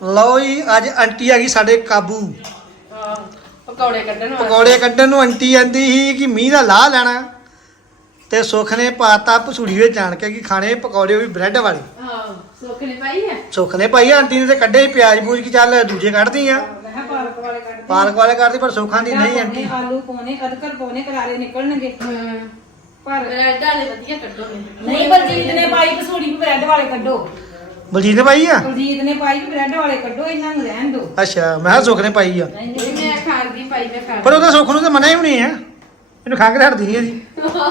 ਲਓ ਜੀ ਅੱਜ ਆਂਟੀ ਆ ਗਈ ਸਾਡੇ ਕਾਬੂ। ਹਾਂ ਪਕੌੜੇ ਕੱਢਣ ਵਾਸਤੇ। ਪਕੌੜੇ ਕੱਢਣ ਨੂੰ ਆਂਟੀ ਆਂਦੀ ਸੀ ਕਿ ਮੀਂਹ ਦਾ ਲਾਹ ਲੈਣਾ। ਤੇ ਸੁੱਖ ਨੇ ਪਾਤਾ ਪਸੂੜੀ ਵਿੱਚ ਜਾਣ ਕੇ ਕਿ ਖਾਣੇ ਪਕੌੜੇ ਵੀ ਬ੍ਰੈਡ ਵਾਲੇ। ਹਾਂ ਸੁੱਖ ਨੇ ਪਾਈ ਹੈ? ਸੁੱਖ ਨੇ ਭਾਈ ਆਂਟੀ ਨੇ ਤੇ ਕੱਢੇ ਪਿਆਜ਼ ਪੂਜ ਕਿ ਚੱਲ ਦੂਜੇ ਕੱਢਦੀ ਆ। ਪਾਲਕ ਵਾਲੇ। ਪਾਲਕ ਕੱਢਦੀ ਪਰ ਸੁੱਖਾਂ ਦੀ ਨਹੀਂ ਆਂਟੀ। ਆਲੂ ਪਾਉਣੇ ਅਦਕਰ ਪਾਉਣੇ ਕਰਾਰੇ ਨਿਕਲਣਗੇ। ਹਾਂ। ਪਰ ਬ੍ਰੈਡ ਵਾਲੇ ਵਧੀਆ ਕੱਢੋ ਮੈਨੂੰ ਨਹੀਂ ਬਲਜੀਤ ਨੇ ਪਾਈ ਕਸੂੜੀ ਵੀ ਬ੍ਰੈਡ ਵਾਲੇ ਕੱਢੋ। ਬਲਜੀਤ ਨੇ ਪਾਈ ਆ? ਬਲਜੀਤ ਨੇ ਪਾਈ ਵੀ ਬ੍ਰੈਡ ਵਾਲੇ ਕੱਢੋ ਇਹਨਾਂ ਨੂੰ ਰਹਿਣ ਦਿਓ ਅੱਛਾ ਮੈਂ ਕਿਹਾ ਸੁੱਖ ਨੇ ਪਾਈ ਆ। ਨਹੀਂ ਮੈਂ ਖਾਣ ਦੀ ਪਾਈ ਮੈਂ ਖਾਣ ਪਰ ਉਹਦਾ ਸੁੱਖ ਨੂੰ ਤਾਂ ਮਨਾ ਹੀ ਨਹੀਂ ਆ। ਇਹਨੂੰ ਖੰਘ ਹਟਦੀ ਨਹੀਂ ਇਹਦੀ।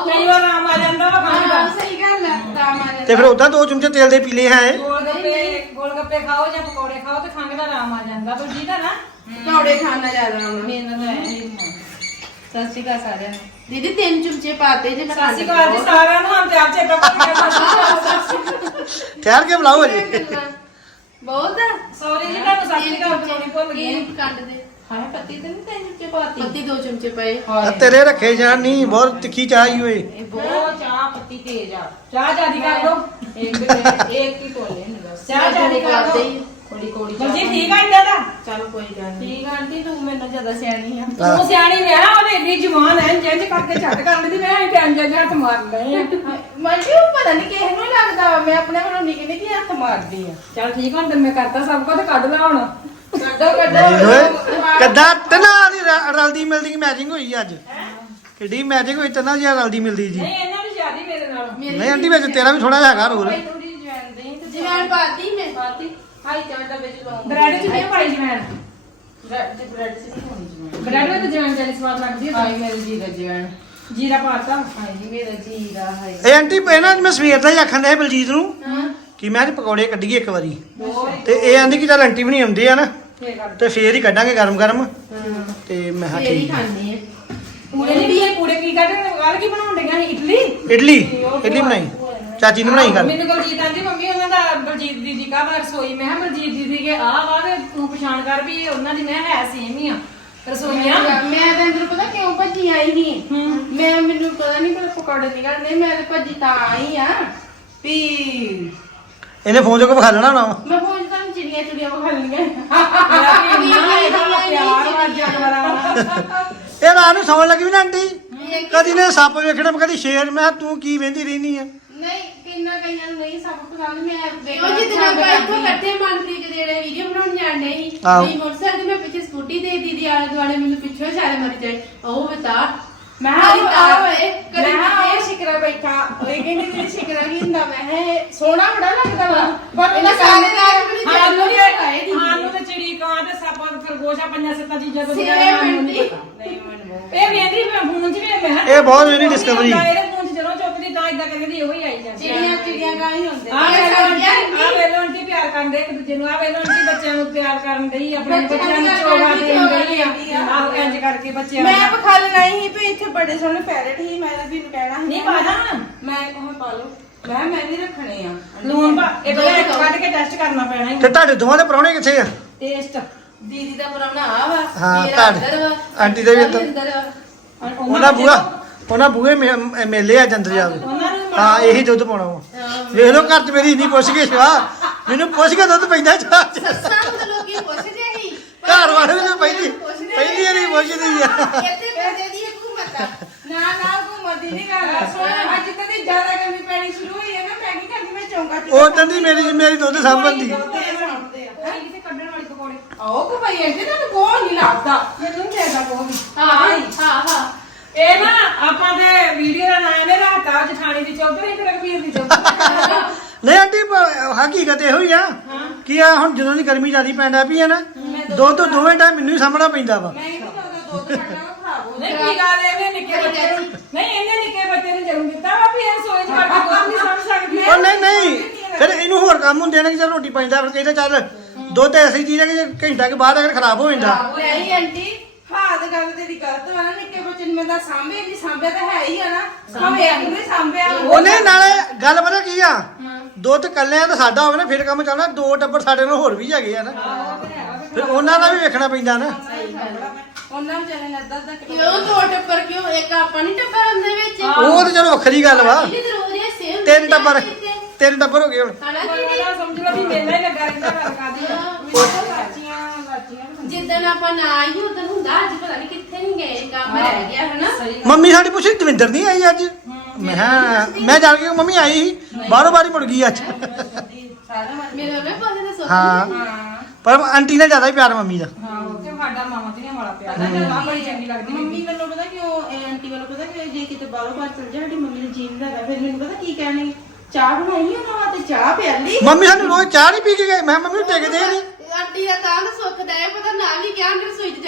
ਕਈ ਵਾਰ ਆਮ ਆ ਜਾਂਦਾ ਵਾ ਖਾਣ ਹਾਂ ਦਾ ਸਹੀ ਗੱਲ ਹੈ ਤਾਂ ਮਾਨੇ ਤੇ ਫਿਰ ਉਦਾਂ ਦੋ ਚਮਚੇ ਤੇਲ ਦੇ ਪੀਲੇ ਹੈ ਗੋਲ ਗੱਪੇ ਗੋਲ ਗੱਪੇ ਖਾਓ ਜਾਂ ਪਕੌੜੇ ਖਾਓ ਤੇ ਖੰਘ ਦਾ ਆਰਾਮ ਆ ਜਾਂਦਾ। ਬਲਜੀਤ ਆ ਨਾ? ਪਕੌੜੇ ਖਾਣਾ ਜ਼ਿਆਦਾ ਆਉਣਾ ਮੈਨੂੰ ਤਾਂ ਐਂ ਹੀ। ਸਤਿ ਸ਼੍ਰੀ ਅਕਾਲ ਸਾਰਿਆਂ ਨੂੰ। ਦੀਦੀ ਤਿੰਨ ਚਮਚੇ ਪਾਤੇ ਜੇ ਮੈਂ ਸਤਿ ਸ਼੍ਰੀ ਅਕਾਲ ਜੀ ਸਾਰਿਆਂ ਨੂੰ ਹਮ ਤੇ ਆਪ ਅਕਾਲ ਠਹਿਰ ਕੇ ਬੁਲਾਓ ਅਜੇ ਬਹੁਤ ਸੌਰੀ ਜੀ ਤੁਹਾਨੂੰ ਸਤਿ ਸ਼੍ਰੀ ਅਕਾਲ ਬੁਲਾਉਣੀ ਭੁੱਲ ਗਈ। ਇਹ ਕੰਡ ਦੇ। ਹਾਂ ਪੱਤੀ ਤੇ ਨਹੀਂ ਤਿੰਨ ਚੁੱਚੇ ਪਾਤੀ? ਪੱਤੀ ਦੋ ਚਮਚੇ ਪਏ। ਆ ਤੇਰੇ ਰੱਖੇ ਜਾਣ ਨਹੀਂ ਬਹੁਤ ਤਿੱਖੀ ਚਾਹ ਹੀ ਓਏ। ਇਹ ਬਹੁਤ ਚਾਹ ਪੱਤੀ ਤੇਜ਼ ਆ। ਚਾਹ ਜਿਆਦੀ ਕਰ ਦੋ। ਇੱਕ ਇੱਕ ਹੀ ਕੋਲੇ ਨਹੀਂ ਬਸ ਚਾਹ ਜਿਆਦੀ ਕਰ ਦੋ। ਥੋੜੀ ਕੋੜੀ ਬਲਜੀ ਠੀਕ ਆ ਇੰਦਾ ਦਾ? ਚਲੋ ਕੋਈ ਗੱਲ ਨਹੀਂ ਠੀਕ ਆ ਆਂਟੀ ਤੂੰ ਮੈਨੂੰ ਜ਼ਿਆਦਾ ਸਿਆਣੀ ਆ। ਹਾਂ। ਤੂੰ ਸਿਆਣੀ ਵਿਆਹ ਉਹਨੇ ਇੰਨੀ ਜਵਾਨ ਐ ਜਿੰਜ ਕਰਕੇ ਛੱਡ ਕਰਨ ਦੀ ਮੈਂ ਟੈਨ ਜਿਹਾ ਹੱਥ ਮਾਰ ਲਏ ਆ ਮੰਜੀ ਉਹ ਪਤਾ ਨਹੀਂ ਕਿਸੇ ਨੂੰ ਲੱਗਦਾ ਵਾ, ਮੈਂ ਆਪਣੇ ਵੱਲੋਂ ਨਿੱਕੀ ਨਿੱਕੀ ਹੱਥ ਮਾਰਦੀ ਆ। ਚੱਲ ਠੀਕ ਹੁਣ ਤੇ ਮੈਂ ਕਰਤਾ ਸਭ ਕੁਝ ਕੱਢ ਲਾ ਹੁਣ। ਕੱਢੋ ਨਹੀਂ ਓਏ ਕਿੱਦਾਂ? ਤਨਾ ਦੀ ਰ- ਰਲਦੀ ਮਿਲਦੀ ਮੈਚਿੰਗ ਹੋਈ ਅੱਜ। ਕਿੱਡੀ ਮੈਚਿੰਗ ਹੋਈ ਤਨਾ ਜੀ ਰਲਦੀ ਮਿਲਦੀ ਜੀ। ਨਹੀਂ ਇਹਨਾਂ ਦੀ ਜ਼ਿਆਦੀ ਮੇਰੇ ਨਾਲ। ਨਹੀਂ ਆਂਟੀ ਵਿੱਚ ਤੇਰਾ ਵੀ ਥੋੜਾ ਜਿਹਾ ਹੈਗਾ ਰੋਲ। ਥੋੜੀ ਜਵੈਨ ਦੇ ਤੇ ਜਵੈਣ ਪਾਤੀ ਮੈਂ। ਪਾਤੀ। ਹਾਈ ਚਮਚ ਦਾ ਵਿੱਚ ਲਾਉਂਗੀ ਬ੍ਰੈਡ ਚ ਨਹੀਂ ਪਾਈ ਜਵੈਨ ਬ੍ਰੈਡ ਚ ਬ੍ਰੈਡ ਚ ਨਹੀਂ ਹੋਣੀ ਜਵੈਣ। ਬ੍ਰੈਡ ਵਿੱਚ ਜਵੈਨ ਜਿਹੜੀ ਸਵਾਦ ਲੱਗਦੀ ਹੈ ਹਾਈ ਮੇਰੇ ਜੀਰਾ ਜਵੈਣ। ਜੀਰਾ ਪਾਤਾ। ਹਾਈ ਮੇਰਾ ਜੀਰਾ ਹਾਈ ਇਹ ਆਂਟੀ ਮੈਂ ਸਵੇਰ ਦਾ ਹੀ ਆਖਣ ਸੀ ਬਲਜੀਤ ਨੂੰ ਹਾਂ। ਕਿ ਮੈਂ ਅੱਜ ਪਕੌੜੇ ਕੱਢੀਏ ਇੱਕ ਵਾਰੀ। ਤੇ ਇਹ ਆਂਦੀ ਕਿ ਚੱਲ ਆਂਟੀ ਵੀ ਨਹੀਂ ਆਉਂਦੇ ਆ ਨਾ ਤੇ ਫੇਰ ਹੀ ਕੱਢਾਂਗੇ ਗਰਮ ਗਰਮ ਹਾਂ। ਤੇ ਮੈਂ ਹੀ ਠੀਕ ਆ। ਖਾਣੀ ਹੈ ਪੂੜੇ ਨਹੀਂ ਪੀਏ ਪੂੜੇ ਕੀ ਕਰਦੇ ਗੱਲ ਕੀ ਬਣਾਉਣ ਡਈਆਂ ਸੀ? ਇਡਲੀ? ਇਡਲੀ। ਇਡਲੀ ਬਣਾਈ। ਚਾਚੀ ਨੇ ਬਣਾਈ ਗੱਲ। ਮੈਨੂੰ ਬਲਜੀਤ ਆਂਦੀ ਮੰਮੀ ਉਹਨਾਂ ਦਾ ਬਲਜੀਤ ਦੀਦੀ ਕਾ ਬਾਰ ਰਸੋਈ? ਮੈਂ ਕਿਹਾ ਬਲਜੀਤ ਦੀਦੀ ਕੇ ਆ ਵਾ ਤੇ ਤੂੰ ਪਛਾਣ ਕਰ ਵੀ ਇਹ ਉਹਨਾਂ ਦੀ ਮੈਂ ਹੈ ਸੇਮ ਹੀ ਆ ਰਸੋਈਆਂ। ਮੈਂ ਤਾਂ ਅੰਦਰ ਪਤਾ ਕਿਉਂ ਭੱਜੀ ਆਈ ਨਹੀਂ ਹੂੰ। ਮੈਂ ਮੈਨੂੰ ਪਤਾ ਨਹੀਂ ਪਰ ਪਕੌੜੇ ਨਿਕਲਣੇ ਮੈਂ ਤਾਂ ਭੱਜੀ ਤਾਂ ਆਈ ਆ ਵੀ ਇਹਨੇ ਫੋਨ ਚੋਂ ਵਿਖਾ ਲੈਣਾ ਨਾ ਮੈਂ ਫੋਨ ਤਾਂ ਚਿੜੀਆਂ ਚੁੜੀਆਂ ਵਿਖਾ ਲਈਆਂ ਮੇਰਾ ਵੀ ਇੰਨਾ ਇਹਦਾ ਪਿਆਰ ਵਾ ਜਾਨਵਰਾਂ ਨਾਲ ਇਹ ਰਾਤ ਨੂੰ ਸੌਣ ਲੱਗੀ ਵੀ ਨਾ ਆਂਟੀ? ਕਦੀ ਨੇ ਸੱਪ ਵੇਖਣਾ ਕਦੀ ਸ਼ੇਰ ਮੈਂ ਕਿਹਾ ਤੂੰ ਕੀ ਵੇਂਦੀ ਰਹਿਨੀ ਆ? ਨਹੀਂ ਕਿੰਨਾ ਕਈਆਂ ਨੂੰ ਨਹੀਂ ਸਭ ਪਸੰਦ ਮੈਂ ਦੇਖੋ ਜਿੱਦਣ ਆਪਾਂ ਇੱਥੋਂ ਇਕੱਠੇ ਮਨਪ੍ਰੀਤ ਦੇ ਜਿਹੜੇ ਵੀਡੀਓ ਬਣਾਉਣ ਜਾਂਦੇ ਸੀ ਆਹੋ। ਨਹੀਂ ਮੋਟਰਸਾਈਕਲ ਤੇ ਮੈਂ ਪਿੱਛੇ ਸਕੂਟੀ ਦੇ ਦੀਦੀ ਆਲੇ ਦੁਆਲੇ ਮੈਨੂੰ ਪਿੱਛੋਂ ਸਾਰੇ ਮਰ ਜਾਏ। ਉਹ ਬਤਾ। ਮੈਂ ਹਾਂ ਆ ਓਏ ਕਦੀ ਇਹ ਸ਼ਿਕਰਾ ਬੈਠਾ। ਲੇਕਿਨ ਇਹ ਸ਼ਿਕਰਾ ਕੀ ਹੁੰਦਾ? ਮੈਂ ਕਿਹਾ ਇਹ ਸੋਹਣਾ ਬੜਾ ਲੱਗਦਾ ਵਾ। ਪਰ ਇਹਨਾਂ ਸਾਰੇ ਨਾਲ ਮੈਨੂੰ ਸਾਨੂੰ ਜਾਨੂ ਤੇ ਆਏ ਦੀ ਸਾਨੂੰ ਤੇ ਚਿੜੀ ਕਾਂ ਤੇ ਸੱਪ ਖਰਗੋਸ਼ਾ ਪੰਜਾਂ ਸੱਤਾਂ ਚੀਜ਼ਾਂ ਤੋਂ ਸਿਰੇ ਬਗੈਰ ਮੈਨੂੰ ਮੰਡੀ। ਨਹੀਂ ਪਤਾ ਨਹੀਂ ਮੈਨੂੰ ਇਹ ਵੇਂਦੀ ਮੈਂ ਫੋਨ 'ਚ ਵੀ ਮੈਂ ਕਿਹਾ, ਇਹ ਬਹੁਤ 'ਚ discovery। ਹੁੰਦਾ, ਤਾਂ ਇਦਾਂ ਕਰਦੀ ਉਹੀ ਆਈ ਜਾਂਦੀ ਚਿੜੀਆਂ ਚਿੜੀਆਂ ਗਾਂ ਹੀ ਹੁੰਦੇ ਆ ਵੇਲੋ ਸਾਡੀਆਂ ਆਂਟੀ ਆ ਪਿਆਰ ਕਰਦੇ ਇੱਕ ਦੂਜੇ ਨੂੰ। ਆ ਵੇਲੋ ਆਂਟੀ ਬੱਚਿਆਂ ਨੂੰ ਪਿਆਰ ਕਰਨ ਡਈ ਆਪਣੇ ਬੱਚਿਆਂ ਨੂੰ ਚੋਗਾ ਦੇਣ ਡਈ ਆ। ਆ। ਆਹ ਇੰਜ ਕਰਕੇ ਬੱਚਿਆਂ ਮੈਂ ਨੂੰ ਬਖਾਲ ਨਹੀਂ ਸੀ ਵੀ ਇੱਥੇ ਬੜੇ ਸੋਹਣੇ ਪੈਰਟ ਸੀ ਮੈਂ ਵੀ ਨੂੰ ਕਹਿਣਾ ਸੀ। ਨਹੀਂ ਪਾਦਾ ਮੈਂ ਕੋਹ ਪਾ ਲਓ ਮੈਂ ਮੈਂ ਵੀ ਰੱਖਣੇ ਆ। ਲੂਣ ਪਾ ਇਹ ਪਹਿਲਾਂ ਇੱਕ ਕੱਢ ਕੇ ਟੈਸਟ ਕਰਨਾ ਪੈਣਾ ਤੇ ਹੈ ਤੁਹਾਡੇ ਦੋਵਾਂ ਦੇ ਪ੍ਰਾਹੁਣੇ ਕਿੱਥੇ ਆ? ਟੇਸਟ ਦੀਦੀ ਦਾ ਪੁਰਾਣਾ ਆ ਵਾ ਹਾਂ, ਮੇਰਾ ਤੁਹਾਡੇ- ਅੰਦਰ ਵਾ, ਆਂਟੀ ਦੇ ਵੀ ਅੰਦਰ। ਅੰਦਰ ਵਾ। ਉਹਨਾਂ ਬੂਆ ਉਹਨਾਂ ਬੂਏ ਮੇ- ਮੇਲੇ ਆ ਜੰਦਰ ਜਾਵੇ ਹਾਂ ਇਹੀ ਦੁੱਧ ਪਾਉਣਾ ਵਾ ਵੇਖ ਲਓ ਘਰ ਚ ਮੇਰੀ ਇੰਨੀ ਪੁੱਛ ਕੇ ਸ਼ਵਾ ਮੈਨੂੰ ਪੁੱਛ ਕੇ ਦੁੱਧ ਪੈਂਦਾ ਚਾਹ ਚ। ਸੱਸਾਂ ਨੂੰ ਤਾਂ ਲੋਕੀ ਪੁੱਛਦੇ ਸੀ ਘਰ ਵਾਲੇ ਨੂੰ ਪਹਿਲੀ ਪਹਿਲੀ ਵਾਰੀ ਪੁੱਛਦੀ ਆ। ਇੱਥੇ ਬੰਦੇ ਦੀ ਹਕੂਮਤ ਆ ਨਾ ਨਾ ਘੁੰਮਣ ਦੀ ਨਹੀਂ ਗੱਲ ਅੱਜ ਕਦੀ ਜ਼ਿਆਦਾ ਗਰਮੀ ਪੈਣੀ ਸ਼ੁਰੂ ਹੋਈ ਹੈ ਨਾ ਮੈਗੀ ਕਰਦੀ ਮੈਂ ਚੌਂਕਾ ਚ ਉਹ ਕਹਿੰਦੀ ਮੇਰੀ ਮੇਰੀ ਦੁੱਧ ਸਾਂਭਣ ਦੀ ਕੋਈ ਕਿਤੇ ਕੱਢਣ ਵਾਲੀ ਪਕੌੜੇ। ਆਓ ਕੋ ਭਾਈ ਇਹਦੇ ਨਾਲ ਕੋਹ ਨਹੀਂ ਲੱਗਦਾ। ਮੈਨੂੰ ਨਹੀਂ ਹਾਂ ਹਾਂ ਹਾਂ। ਇਹ ਨਾ ਆਪਾਂ ਤੇ ਵੀਡੀਓ ਦਾ ਨਾਮ ਇਹ ਰਾਤਾ ਜਠਾਣੀ ਦੀ ਚੌਧਰੀ ਤੇ ਰਘਵੀਰ ਦੀ ਚੌਧਰੀ। ਨਹੀਂ ਆਂਟੀ ਪ- ਹਕੀਕਤ ਇਹੋ ਹੀ ਆ। ਕਿ ਆ ਹੁਣ ਜਦੋਂ ਦੀ ਗਰਮੀ ਜ਼ਿਆਦੀ ਪੈਂਦਾ ਪਈ ਆ ਨਾ ਦੁੱਧ ਦੋਵੇਂ ਟਾਈਮ ਮੈਨੂੰ ਹੀ ਸਾਂਭਣਾ ਪੈਂਦਾ ਵਾ। ਮੈਂ ਕਿਹਾ ਉਹਦਾ ਦੁੱਧ ਕੱਢਣਾ ਖਰਾਬ ਹੋ ਨਹੀਂ ਕੀ ਗੱਲ ਇਹਨੇ ਨਿੱਕੇ ਬੱਚੇ ਨੂੰ ਨਹੀਂ ਇਹਨੇ ਨਿੱਕੇ ਬੱਚੇ ਨੂੰ ਜਨਮ ਦਿੱਤਾ ਵਾ ਵੀ ਇਹ ਸੋਚ ਵੜ ਕੇ ਦੁੱਧ ਨਹੀਂ ਸਮਝ ਸਕਦੀ। ਉਹ ਨਹੀਂ ਨਹੀਂ। ਫਿਰ ਇਹਨੂੰ ਹੋਰ ਕੰਮ ਹੁੰਦੇ ਨੇ ਕਿ ਚਲ ਰੋਟੀ ਪੈਂਦਾ ਫਿਰ ਕਹਿੰਦਾ ਚੱਲ ਦੁੱਧ ਐਸੀ ਚੀਜ਼ ਹੈ ਕਿ ਜੇ ਘੰਟਾ ਕੇ ਬਾਅਦ ਅਗਰ ਖਰਾਬ ਹੋ ਜਾਂਦਾ। ਨਹੀਂ ਆਂਟੀ ਹਾਂ ਤੇ ਗੱਲ ਤੇਰੀ ਗਲਤ ਵਾ ਨਾ ਨਿੱਕੇ ਬੱਚੇ ਨੂੰ ਮੈਂ ਤਾਂ ਸਾਂਭੇ ਨਹੀਂ ਸਾਂਭਿਆ ਤਾਂ ਹੈ ਹੀ ਆ ਨਾ। ਸਾਂਭਿਆ ਨਹੀਂ ਸਾਂਭਿਆ ਉਹਨੇ ਨਾਲੇ ਗੱਲ ਪਤਾ ਕੀ ਆ? ਦੁੱਧ ਕੱਲਿਆਂ ਤਾਂ ਸਾਡਾ ਹੋਵੇ ਨਾ ਫਿਰ ਕੰਮ ਚੱਲਣਾ ਦੋ ਟੱਬਰ ਸਾਡੇ ਨਾਲ ਹੋਰ ਵੀ ਹੈਗੇ ਆ ਨਾ। ਫਿਰ ਉਹਨਾਂ ਦਾ ਵੀ ਵੇਖਣਾ ਪੈਂਦਾ ਨਾ। ਉਹਨਾਂ ਨੇ ਅੱਧਾ ਅੱਧਾ ਕਿਲੋ ਕਿਉਂ ਦੋ ਟੱਬਰ ਕਿਉਂ? ਇੱਕ ਆਪਾਂ ਨਹੀਂ ਟੱਬਰ ਹੁੰਦੇ ਵਿੱਚ? ਉਹ ਤਾਂ ਚਲੋ ਵੱਖਰੀ ਗੱਲ ਵਾ। ਤਿੰਨ ਟੱਬਰ ਤਿੰਨ ਟੱਬਰ ਹੋ ਗਏ ਹੁਣ। ਨਾ ਸਮਝ ਲਓ ਵੀ ਮੇਲਾ ਹੀ ਲੱਗਾ ਰਹਿੰਦਾ ਗੱਲ ਕਰਦੀ ਆ ਹਾਂ, ਜਿੱਦਣ ਆਪਾਂ ਨਾ ਆਈ ਉਦੋਂ ਹੁੰਦਾ ਅੱਜ ਪਤਾ ਨਹੀਂ ਕਿੱਥੇ ਨਹੀਂ ਗਏ ਕੰਮ ਰਹਿ ਗਿਆ ਹਨਾ? ਸਹੀ ਮੰਮੀ ਸਾਡੀ ਪੁੱਛੀ ਦਵਿੰਦਰ ਨਹੀਂ ਆਈ ਅੱਜ? ਮੈਂ ਕਿਹਾ ਮੈਂ ਜਾਣ ਕੇ ਮੰਮੀ ਆਈ ਸੀ। ਬਾਹਰੋਂ ਬਾਰੀ ਮੁੜ ਗਈ ਅੱਜ। ਸਾਰਾ ਮਰ ਮੇਰੇ ਉਹਨੇ ਪਾਸੇ ਤਾਂ ਸੋਚ ਹਾਂ। ਪਰ ਆਂਟੀ ਨਾਲ ਜ਼ਿਆਦਾ ਹੀ ਪਿਆਰ ਮੰਮੀ ਦਾ। ਹਾਂ ਉਹ ਤੇ ਸਾਡਾ ਮਾਮਾ ਧੀਆਂ ਵਾਲਾ ਪਿਆਰ ਹੈ ਜਦ ਆ ਬੜੀ ਚੰਗੀ ਲੱਗਦੀ ਮੰਮੀ ਵੱਲੋਂ ਪਤਾ ਕਿਉਂ ਇਹ ਆਂਟੀ ਵੱਲੋਂ ਪਤਾ ਕਿ ਜੇ ਕਿਤੇ ਬਾਹਰੋਂ ਬਾਹਰ ਚਲ ਜਾ ਸਾਡੀ ਮੰਮੀ ਨੂੰ ਜੀਣ ਦਾ ਫਿਰ ਮੈਨੂੰ ਪਤਾ ਕੀ ਕਹਿਣਗੇ? ਚਾਹ ਬਣਾਈ ਉਹਨਾਂ ਵਾਸਤੇ? ਚਾਹ ਪਿਆਲੀ? ਮੰਮੀ ਸਾਨੂੰ ਰੋਜ਼ ਚਾਹ ਨਹੀਂ ਪੀ ਕੇ ਗਏ। ਮੈਂ ਕਿਹਾ ਮੰਮੀ ਟਿਕ ਦੇ। ਨਹੀਂ ਆਂਟੀ ਦਾ ਤਾਂ ਸੁੱਖ ਦਾ ਹੈ ਪਤਾ ਨਾਲ ਹੀ ਕਿਹਾ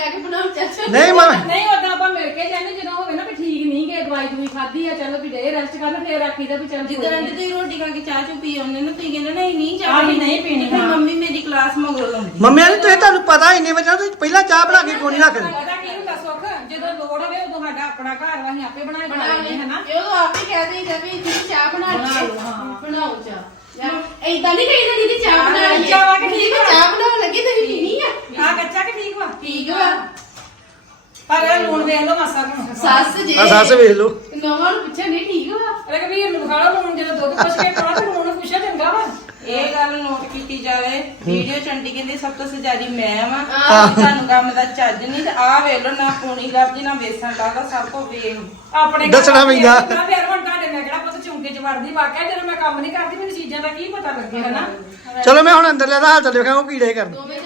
ਜਾ ਕੇ ਬਣਾਉ ਚਾਚਾ ਨਹੀਂ ਮੰਮੀ ਨਹੀਂ ਉਦਾਂ ਆਪਾਂ ਮਿਲ ਕੇ ਜਾਂਦੇ ਜਦੋਂ ਹੋਵੇ ਨਾ ਵੀ ਠੀਕ ਨਹੀਂ ਗਏ ਦਵਾਈ ਦੂਈ ਖਾਧੀ ਆ ਚਲੋ ਵੀ ਦੇ ਰੈਸਟ ਕਰਨ ਫੇਰ ਆਖੀਦਾ ਵੀ ਚੱਲ ਜਿੱਦਾਂ ਤੁਸੀਂ ਰੋਟੀ ਖਾ ਕੇ ਚਾਹ ਚੁ ਪੀ ਆਉਂਦੇ ਨਾ ਤੁਸੀਂ ਕਹਿੰਦੇ ਨਹੀਂ ਨਹੀਂ ਚਾਹ ਆਹ ਨਹੀਂ ਪੀਣੀ, ਫਿਰ ਹਾਂ। ਮੰਮੀ ਮੇਰੀ ਕਲਾਸ ਮਗਰੋਂ ਲਾਉਂਦੀ। ਮੰਮੀ ਨੇ ਤੁਸੀਂ ਤੁਹਾਨੂੰ ਪਤਾ ਇੰਨੇ ਵਜੇ ਨਾਲ ਤੁਸੀਂ ਪਹਿਲਾਂ ਚਾਹ ਬਣਾ ਕੇ ਕੋਈ ਨਹੀਂ ਰੱਖਦੇ ਪਤਾ ਕੀ ਹੁੰਦਾ ਸੁੱਖ? ਜਦੋਂ ਲੋੜ ਹੋਵੇ ਉਦੋਂ ਸਾਡਾ ਆਪਣਾ ਘਰ ਵਾ ਅਸੀਂ ਆਪੇ ਬਣਾ ਕੇ ਬਣਾ ਖਾ ਲੈਂਦੇ ਹਾਂ ਨਾ ਇਹ ਉਹ ਆਪ ਹੀ ਕਹਿ ਦੇਈਦਾ ਵੀ ਦੀਦੀ ਚਾਹ ਬਣਾ ਬਣਾ ਲਈ ਲਓ, ਹਾਂ। ਬਣਾਓ ਚਾਹ। ਐਦਾਂ ਨਹੀਂ ਕਹੀਦਾ ਦੀਦੀ ਚਾਹ ਚਾਹ ਬਣਾ ਲਈ ਚਾਹ ਵਾ ਕਿ ਠੀਕ ਮੈਂ ਆ? ਚਾਹ ਬਣਾਉਣ ਲੱਗੀ ਤੁਸੀਂ ਪੀਣੀ ਆ? ਆ ਕੱਚਾ ਕਿ ਠੀਕ ਵਾ? ਠੀਕ ਵਾ। ਪਰ ਇਹ ਲੂਣ ਵੇਖ ਲਓ ਮਾਸਾ ਨੂੰ ਸੱਸ ਜੇ ਆ ਸੱਸ ਵੇਖ ਲਓ। ਨਵਾਂ ਨੂੰ ਪੁੱਛਿਆ ਨਹੀਂ ਠੀਕ ਵਾ? ਰਘਵੀਰ ਨੂੰ ਖਾ ਲਓ ਲੂਣ ਜਦੋਂ ਦੁੱਧ ਪੁੱਛ ਕੇ ਤੇ ਲੂਣ ਪੁੱਛਿਆ ਚੰਗਾ ਵਾ। ਇਹ ਗੱਲ ਨੋਟ ਕੀਤੀ ਜਾਵੇ ਵੀਡੀਓ ਚੰਡੀ ਕਹਿੰਦੀ ਸਭ ਤੋਂ ਸਜਾਰੀ ਮੈਂ ਵਾਂ। ਆਹ। ਤੁਹਾਨੂੰ ਕੰਮ ਦਾ ਚੱਜ ਨਹੀਂ ਤੇ ਆਹ ਵੇਖ ਲਓ ਨਾ ਪੂਣੀ ਲੱਭਦੀ ਨਾ ਵੇਸਣ ਲੱਭਦਾ ਸਭ ਕੋ ਵੇਖ ਆਪਣੇ ਦੱਸਣਾ ਪੈਂਦਾ। ਮੈਂ ਫਿਰ ਹੁਣ ਤੁਹਾਡੇ ਮੈਂ ਕਿਹੜਾ ਪੁੱਤ ਚੁੰਕੇ ਚ ਵੜਦੀ? ਵਾਕਿਆ ਜਦੋਂ ਮੈਂ ਕੰਮ ਨਹੀਂ ਕਰਦੀ ਮੈਨੂੰ ਚੀਜ਼ਾਂ ਦਾ ਕੀ ਪਤਾ ਲੱਗੇ ਹਨਾ? ਚਲੋ ਮੈਂ ਹੁਣ ਅੰਦਰ ਲੈਦਾ ਹਾਲ ਚਾਲ ਵੇਖਾਂ ਉਹ ਕੀੜੇ ਕਰਨ ਦੋਵੇਂ ਜਾਣੇ ਰਾਂਝੇ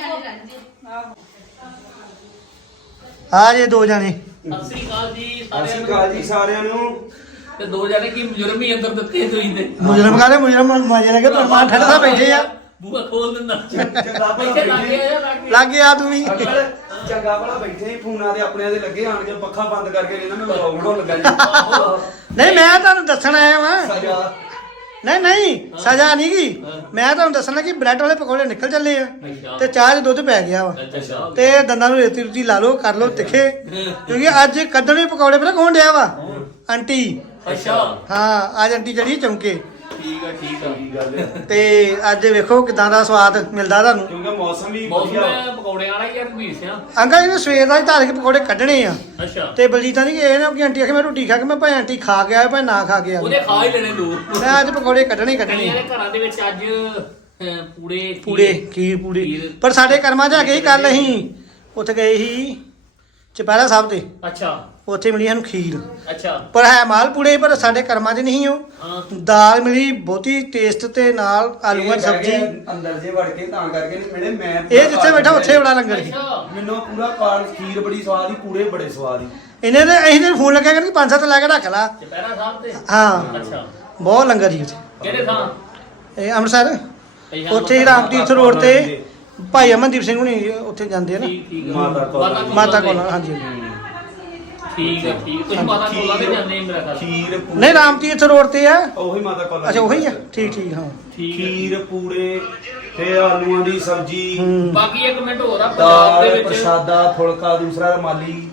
ਆ ਜੇ ਦੋ ਜਾਣੇ। ਸਤਿ ਸ੍ਰੀ ਅਕਾਲ ਜੀ ਸਾਰਿਆਂ ਸ਼੍ਰੀ ਨੂੰ। ਅਕਾਲ ਜੀ ਸਾਰਿਆਂ ਨੂੰ ਤੇ ਦੋ ਜਣੇ ਕੀ ਮੁਜਰਮ ਹੀ ਅੰਦਰ ਦਿੱਤੇ ਤੁਸੀਂ ਦੇ ਮੁਜਰਮ ਕਾਲੇ ਮੁਜਰਮ? ਮਾਜੇ ਲੱਗੇ ਪਰ ਮਾਂ ਠੰਡਾ ਬੈਠੇ ਆ। ਬੂਹਾ ਖੋਲ ਦਿੰਦਾ। ਚੰਗਾ ਭਲਾ ਇੱਥੇ ਲੱਗੇ ਬੈਠੇ। ਆ ਲੱਗੇ ਲੱਗ ਗਿਆ ਤੂੰ ਵੀ। ਅੰਕਲ, ਚੰਗਾ ਭਲਾ ਬੈਠੇ ਸੀ, ਫੋਨਾਂ ਦੇ ਆਪਣਿਆਂ ਦੇ ਲੱਗੇ ਆਣ ਕੇ ਪੱਖਾ ਬੰਦ ਕਰਕੇ ਇਹਨਾਂ ਨੂੰ ਬਣਾਉਣ ਲੱਗਾ ਜੀ। ਨਹੀਂ ਮੈਂ ਤੁਹਾਨੂੰ ਦੱਸਣ ਆਇਆ ਵਾਂ। ਸਜਾ। ਨਹੀਂ ਨਹੀਂ ਸਜ਼ਾ ਨਹੀਂ ਗਈ। ਮੈਂ ਤੁਹਾਨੂੰ ਦੱਸਣਾ ਕਿ ਬ੍ਰੈਡ ਵਾਲੇ ਪਕੌੜੇ ਨਿਕਲ ਚੱਲੇ ਆ ਤੇ ਚਾਹ 'ਚ ਦੁੱਧ ਪੈ ਗਿਆ ਵਾ। ਤੇ ਦੰਦਾਂ ਨੂੰ ਰੇਤੀ ਰੁਤੀ ਲਾ ਲਓ ਕਰ ਲਓ ਤਿੱਖੇ। ਕਿਉਂਕਿ ਅੱਜ ਕੱਢਣੇ ਪਕੌੜੇ ਪਤਾ ਕੌਣ ਡਿਆ ਵਾ? ਆਂਟੀ। ਅੱਛਾ। ਹਾਂ ਅੱਜ ਆਂਟੀ ਚੜੀ ਚੌਂਕੇ। ਠੀਕ ਆ ਠੀਕ ਆ। ਕੀ ਗੱਲ ਹੈ ਤੇ ਅੱਜ ਵੇਖੋ ਕਿਦਾਂ ਦਾ ਸਵਾਦ ਮਿਲਦਾ ਤੁਹਾਨੂੰ? ਕਿਉਂਕਿ ਮੌਸਮ ਵੀ ਵਧੀਆ। ਹੈ ਪਕੌੜਿਆਂ ਵਾਲਾ ਹੀ ਆ ਰਘਬੀਰ ਸਿੰਘ ਅੰਕਲ ਇਹਨੇ ਸਵੇਰ ਦਾ ਹੀ ਧਾਰ ਕੇ ਪਕੌੜੇ ਕੱਢਣੇ ਆ। ਅੱਛਾ। ਤੇ ਬਲਜੀਤਾਂ ਨਹੀਂ ਇਹ ਨਾ ਕਿ ਆਂਟੀ ਆਖੇ ਮੈਂ ਰੋਟੀ ਖਾ ਕੇ ਮੈਂ ਭਾਵੇਂ ਆਂਟੀ ਖਾ ਕੇ ਆਇਆ ਭਾਵੇਂ ਨਾ ਖਾ ਕੇ ਉਹਨੇ ਆਇਆ ਖਾ ਹੀ ਲੈਣੇ ਦੋ। ਮੈਂ ਅੱਜ ਪਕੌੜੇ ਕੱਢਣੇ ਹੀ ਕੱਢਣੇ। ਕਈਆਂ ਆ। ਦੇ ਘਰਾਂ ਦੇ ਵਿੱਚ ਅੱਜ ਅਹ, ਪੂੜੇ ਪੂੜੇ ਖੀਰ ਪੂੜੀ। ਖੀਰ। ਪਰ ਸਾਡੇ ਕਰਮਾਂ 'ਚ ਹੈਗੇ ਹੀ ਕੱਲ ਅਸੀਂ ਉੱਥੇ ਗਏ ਸੀ ਚਪੈਰਾ ਸਾਹਿਬ ਤੇ। ਅੱਛਾ। ਉੱਥੇ ਮਿਲੀ ਸਾਨੂੰ ਖੀਰ। ਅੱਛਾ। ਪਰ ਹੈ ਮਾਲ ਪੂੜੇ ਪਰ ਸਾਡੇ ਕਰਮਾਂ 'ਚ ਨਹੀਂ ਉਹ। ਹਾਂ। ਦਾਲ ਮਿਲੀ ਬਹੁਤੀ ਟੇਸਟ ਤੇ ਨਾਲ ਆਲੂਆਂ ਦੀ ਸਬਜ਼ੀ। ਅੰਦਰ ਜੇ ਵੜ ਕੇ ਤਾਂ ਕਰਕੇ ਨਹੀਂ ਮਿਲੇ ਮੈਂ ਇਹ ਜਿੱਥੇ ਬੈਠਾ ਉੱਥੇ ਬੜਾ ਲੰਗਰ ਸੀ। ਅੱਛਾ। ਮੈਨੂੰ ਪੂਰਾ ਕਾਲ ਖੀਰ ਬੜੀ ਸਵਾਦ ਹੀ ਪੂਰੇ ਬੜੇ ਸਵਾਦ ਹੀ ਇਹਨੇ ਤੇ ਅਸੀਂ ਤੇ ਫੋਨ ਲੱਗਿਆ ਕਿ ਪੰਜ ਸੱਤ ਲੈ ਕੇ ਰੱਖ ਲਾ। ਚਪੈਰਾ ਸਾਹਿਬ ਤੇ? ਹਾਂ। ਅੱਛਾ। ਬਹੁਤ ਲੰਗਰ ਸੀ ਉੱਥੇ। ਕਿਹੜੇ ਥਾਂ? ਇਹ ਅੰਮ੍ਰਿਤਸਰ। ਅੱਛਾ, ਉੱਥੇ ਹੀ। ਰਾਮ ਤੀਰਥ ਰੋਡ ਤੇ ਭਾਈ ਅਮਨਦੀਪ ਸਿੰਘ ਹੁਣੀ ਉੱਥੇ ਜਾਂਦੇ ਆ ਨਾ। ਠੀਕ ਠੀਕ। ਆ। ਮਾਤਾ ਕੋਲ। ਮਾਤਾ ਕੋਲ ਹਾਂਜੀ। ਠੀਕ ਹੈ ਠੀਕ ਤੁਸੀਂ ਮਾਤਾ ਕੋਲਾਂ ਤੇ ਜਾਂਦੇ ਆ ਮੇਰਾ ਖਿਆਲ। ਖੀਰ ਪੂਰੇ ਨਹੀਂ ਰਾਮ ਤੀਰਥ ਰੋਡ ਤੇ ਆ। ਉਹੀ ਮਾਤਾ ਕੋਲ ਅੱਛਾ ਉਹੀ ਆ? ਠੀਕ ਠੀਕ ਹਾਂ। ਠੀਕ ਹੈ ਖੀਰ ਪੂਰੇ ਤੇ ਆਲੂਆਂ ਦੀ ਸਬਜ਼ੀ। ਹੂੰ। ਬਾਕੀ ਇੱਕ ਮਿੰਟ ਹੋਰ ਆ ਪੰਜਾਬ ਦੇ ਦਾਲ ਵਿੱਚ ਪ੍ਰਸ਼ਾਦਾ ਫੁਲਕਾ ਦੂਸਰਾ ਰਮਾਲੀ।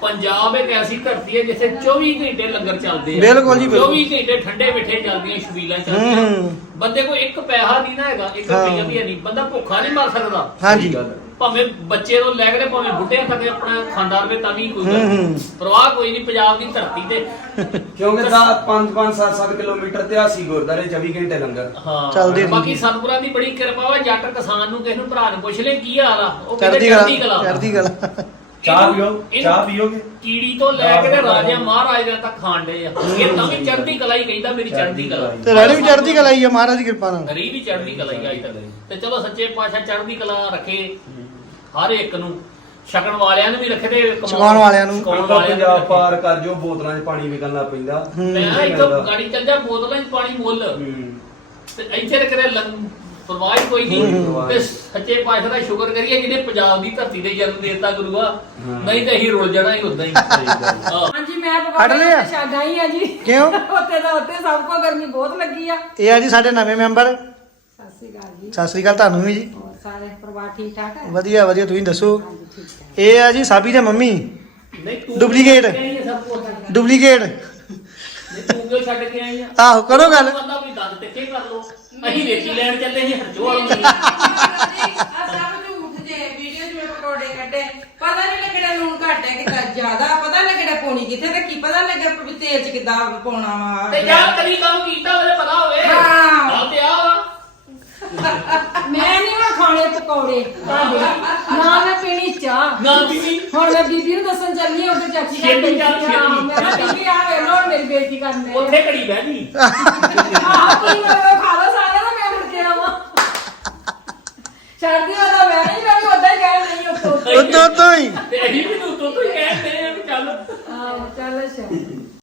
ਪੰਜਾਬ ਇੱਕ ਐਸੀ ਧਰਤੀ ਹੈ ਜਿੱਥੇ 24 ਘੰਟੇ ਲੰਗਰ ਚੱਲਦੇ ਆ ਬਿਲਕੁਲ ਜੀ, ਬਿਲਕੁਲ। 24 ਘੰਟੇ ਠੰਡੇ ਮਿੱਠੇ ਚੱਲਦੀਆਂ ਛਬੀਲਾਂ ਚੱਲਦੀਆਂ ਹੂੰ। ਬੰਦੇ ਕੋਲ ਇੱਕ ਪੈਸਾ ਨਹੀਂ ਨਾ ਹੈਗਾ ਇੱਕ ਹਾਂ। ਰੁਪਈਆ ਵੀ ਹੈ ਨਹੀਂ ਬੰਦਾ ਭੁੱਖਾ ਨਹੀਂ ਮਰ ਸਕਦਾ ਹਾਂਜੀ ਭਾਵੇਂ ਬੱਚੇ ਤੋਂ ਲੈ ਕੇ ਤੇ ਭਾਵੇਂ ਬੁੱਢਿਆਂ ਤੱਕ ਆਪਣਾ ਖਾਂਦਾ ਰਵੇ ਤਾਂ ਵੀ ਕੋਈ ਗੱਲ ਹੂੰ, ਨਹੀਂ। ਹੂੰ। ਪਰਵਾਹ ਕੋਈ ਨਹੀਂ ਪੰਜਾਬ ਦੀ ਧਰਤੀ ਤੇ ਕਿਉਂਕਿ ਦਾ 5-5 7-7 ਕਿਲੋਮੀਟਰ ਤੇ ਆਸੀ ਗੁਰਦਾਰੇ 24 ਘੰਟੇ ਲੰਗਰ ਹਾਂ ਚੱਲਦੇ ਬਾਕੀ। ਸਤਿਗੁਰਾਂ ਦੀ ਬੜੀ ਕਿਰਪਾ ਵਾ ਜੱਟ ਕਿਸਾਨ ਨੂੰ ਕਿਸੇ ਨੂੰ ਭਰਾ ਨੂੰ ਪੁੱਛ ਲੈ ਕੀ ਹਾਲ ਆ ਉਹ ਕਹਿੰਦੇ ਚੜ੍ਹਦੀ ਕਲਾ ਚੜ੍ਹਦੀ ਕਲਾ ਚਾਹ ਪੀਓ ਇਹਨੂੰ- ਚਾਹ ਪੀਓਗੇ? ਕੀੜੀ ਤੋਂ ਲੈ ਕੇ ਤੇ ਰਾਜਿਆਂ ਮਹਾਰਾਜਿਆਂ ਤੱਕ ਖਾਂਡੇ ਆ। ਇਹ ਤਾਂ ਵੀ ਚੜ੍ਹਦੀ ਕਲਾ ਹੀ ਕਹਿੰਦਾ ਮੇਰੀ ਚੜ੍ਹਦੀ ਕਲਾ। ਤੇ ਰਹਿਣੀ ਵੀ ਚੜ੍ਹਦੀ ਕਲਾ ਹੀ ਆ ਮਹਾਰਾਜ ਦੀ ਕਿਰਪਾ ਨਾਲ। ਰੀ ਵੀ ਚੜ੍ਹਦੀ ਕਲਾ ਹੀ ਆਈ ਤੱਕ। ਤੇ ਚਲੋ ਸੱਚੇ ਪਾਤਸ਼ਾਹ ਚੜ੍ਹਦੀ ਕਲਾ ਰੱਖੇ ਹਰ ਇੱਕ ਨੂੰ। ਛਕਣ ਵਾਲਿਆਂ ਨੂੰ ਵੀ ਰੱਖੇ ਤੇ ਕਮਾਉਣ- ਛਕਾਉਣ ਵਾਲਿਆਂ ਨੂੰ। ਛਕਾਉਣ ਅੰਕਲ ਵਾਲਿਆਂ ਨੂੰ ਪੰਜਾਬ ਵੀ ਪਾਰ ਕਰ ਜੋ ਬੋਤਲਾਂ 'ਚ ਪਾਣੀ ਵਿਕਣ ਲੱਗ ਪੈਂਦਾ। ਮੈਂ ਕਿਹਾ ਇੱਥੋਂ ਗਾੜੀ ਚੱਲ ਜਾ ਬੋਤਲਾਂ 'ਚ ਪਾਣੀ ਮੁੱਲ। ਹੂੰ। ਤੇ ਇੱਥੇ ਕਰੇ ਲੰਗ ਪਰਵਾਹ ਕੋਈ ਨਹੀਂ। ਤੇ ਸੱਚੇ ਪਾਤਸ਼ਾਹ ਦਾ ਸ਼ੁਕਰ ਕਰੀਏ ਜਿਹਨੇ ਪੰਜਾਬ ਦੀ ਧਰਤੀ ਤੇ ਜਨਮ ਦੇਤਾ ਗੁਰੂਆ। ਨਹੀਂ ਤਾਂ ਅਸੀਂ ਰੁਲ ਜਾਣਾ ਹੀ ਉਦਾਂ ਹੀ। ਹਾਂ। ਹਾਂਜੀ ਮੈਂ ਲਿਆ? ਪਕੌੜੇ ਸ਼ਾਗਾ ਹੀ ਆ ਜੀ। ਕਿਉਂ? ਉੱਤੇ ਦਾ ਉੱਤੇ ਸਭ ਕੋ ਗਰਮੀ ਬਹੁਤ ਲੱਗੀ ਆ। ਇਹ ਆ ਜੀ ਸਾਡੇ ਨਵੇਂ ਮੈਂਬਰ। ਸਤਿ ਸ੍ਰੀ ਅਕਾਲ ਜੀ। ਸਤਿ ਸ੍ਰੀ ਅਕਾਲ ਤੁਹਾਨੂੰ ਵੀ ਜੀ। ਹੋਰ ਸਾਰੇ ਪਰਿਵਾਰ ਠੀਕ ਠਾਕ ਹੈ? ਵਧੀਆ ਵਧੀਆ ਤੁਸੀਂ ਦੱਸੋ? ਇਹ ਆ ਜੀ ਸਾਬੀ ਦੇ ਮੰਮੀ। ਨਹੀਂ ਤੂੰ Duplicate। ਸਭ ਕੁਛ। ਡੁਪਲੀਕੇਟ। ਨਹੀਂ ਤੂੰ ਕਿਉਂ ਛੱਡ ਕੇ ਆਈ ਆ? ਆਹੋ ਕਰੋ ਗੱਲ। ਬੰਦਾ ਵੀ ਦੰਦ ਤਿੱਖੇ ਕਰ ਲੋ ਅਸੀਂ ਰੇਤੀ ਲੈਣ ਚੱਲੇ ਜੀ ਹਰਜੋ ਵਾਲੋਂ ਆ ਸਭ ਝੂਠ ਜੇ ਵੀਡੀਓ 'ਚ ਮੈਂ ਪਕੌੜੇ ਕੱਢੇ ਪਤਾ ਨਹੀਂ ਲੱਗਣਾ ਲੂਣ ਘੱਟ ਹੈ ਕਿਤਾ ਜ਼ਿਆਦਾ ਪਤਾ ਨਹੀਂ ਲੱਗਣਾ ਪੌਣੀ ਕਿੱਥੇ ਤੇ ਕੀ ਪਤਾ ਲੱਗਾ ਵੀ ਤੇਲ 'ਚ ਕਿੱਦਾਂ ਪਾਉਣਾ ਵਾ ਤੇ ਜਾਂ ਕਦੀ ਕੰਮ ਕੀਤਾ ਉਹਦੇ ਪਤਾ ਹੋਵੇ। ਹਾਂ। ਤੇ ਵਾ। ਮੈਂ ਨਹੀਂ ਹੁਣ ਖਾਣੇ ਪਕੌੜੇ। ਤੁਹਾਡੇ ਨਾ ਮੈਂ ਪੀਣੀ ਚਾਹ। ਨਾ ਬੀਬੀ ਹੁਣ ਮੈਂ ਬੀਬੀ ਨੂੰ ਦੱਸਣ ਚੱਲੀ ਆ ਉਹਦੇ ਚਾਚੀ ਘਰ ਛੇਤੀ ਚੱਲ, ਬੈਠੀ ਆ। ਛੇਤੀ। ਮੈਂ ਕਿਹਾ ਬੀਬੀ ਆ ਵੇ ਲੋ ਮੇਰੀ ਬੇਇੱਜ਼ਤੀ ਕਰਨ ਦੇ। ਉੱਥੇ ਘੜੀ ਬਹਿ ਗਈ। ਆਹ ਕੀ ਛੱਡਦੀ ਉਹਦਾ ਮੈਂ ਨਹੀਂ ਵੀ ਉਦਾਂ ਹੀ ਕਹਿਣ ਲਈ ਉੱਤੋਂ ਉੱਤੋਂ। ਤੋਂ ਹੀ। ਤੇ ਅਸੀਂ ਵੀ ਤੂੰ ਤੂੰ ਕਹਿ ਤੇ ਚੱਲ। ਆਹ ਚੱਲ ਅੱਛਾ।